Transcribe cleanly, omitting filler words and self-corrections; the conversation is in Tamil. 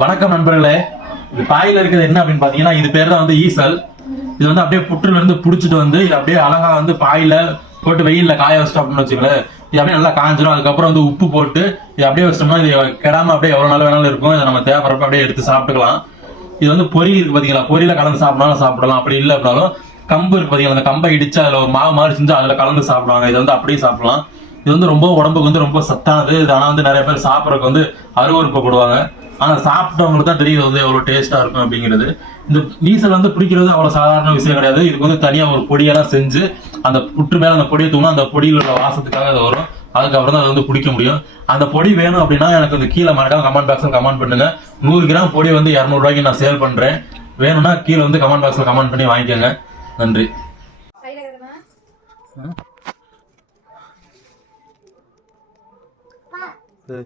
வணக்கம் நண்பர்களே. இது பாயில இருக்கிறது என்ன அப்படின்னு பாத்தீங்கன்னா, இது பேர் தான் வந்து ஈசல். இது வந்து அப்படியே புற்றுல இருந்து புடிச்சிட்டு வந்து இது அப்படியே அழகா வந்து பாயில போட்டு வெயில்ல காய வச்சிட்டோம் அப்படின்னு வச்சுக்கோங்களேன். இது அப்படியே நல்லா காஞ்சிரும். அதுக்கப்புறம் வந்து உப்பு போட்டு இது அப்படியே வச்சிட்டோம்னா இது கெடாம அப்படியே எவ்வளவு நாள் வேணாலும் இருக்கும். இதை நம்ம தேவைப்படுறப்ப அப்படியே எடுத்து சாப்பிட்டுக்கலாம். இது வந்து பொரி இருக்கு பாத்தீங்களா, பொரியில கலந்து சாப்பிடலாம் சாப்பிடலாம். அப்படி இல்லை அப்படின்னாலும் கம்பு இருக்கு பாத்தீங்களா, அந்த கம்பை இடிச்சு அதுல ஒரு மாவு மாதிரி செஞ்சு அதுல கலந்து சாப்பிடுவாங்க. இது வந்து அப்படியே சாப்பிடலாம். இது வந்து ரொம்ப உடம்புக்கு வந்து ரொம்ப சத்தானது. இது ஆனா வந்து நிறைய பேர் சாப்பிடறதுக்கு வந்து அருவருப்படுவாங்க. ஆனா சாப்பிட்டவங்களுக்கு தான் தெரியும் வந்து எவ்வளவு டேஸ்டா இருக்கும் அப்படிங்கிறது. இந்த ஈசல் வந்து பிடிக்கிறது அவ்வளவு சாதாரண விஷயம் கிடையாது. இதுக்கு வந்து தனியா ஒரு பொடியெல்லாம் செஞ்சு அந்த புற்று மேல அந்த பொடியை தூணும், அந்த பொடியில் உள்ள வாசத்துக்காக அது வரும். அதுக்கப்புறம் தான் அதை வந்து குடிக்க முடியும். அந்த பொடி வேணும் அப்படின்னா எனக்கு வந்து கீழே மறக்காம கமெண்ட் பாக்ஸ்ல கமெண்ட் பண்ணுங்க. 100 கிராம் பொடி வந்து 200 ரூபாய்க்கு நான் சேல் பண்றேன். வேணும்னா கீழே வந்து கமெண்ட் பாக்ஸ்ல கமெண்ட் பண்ணி வாங்கிக்கோங்க. நன்றி. சரி.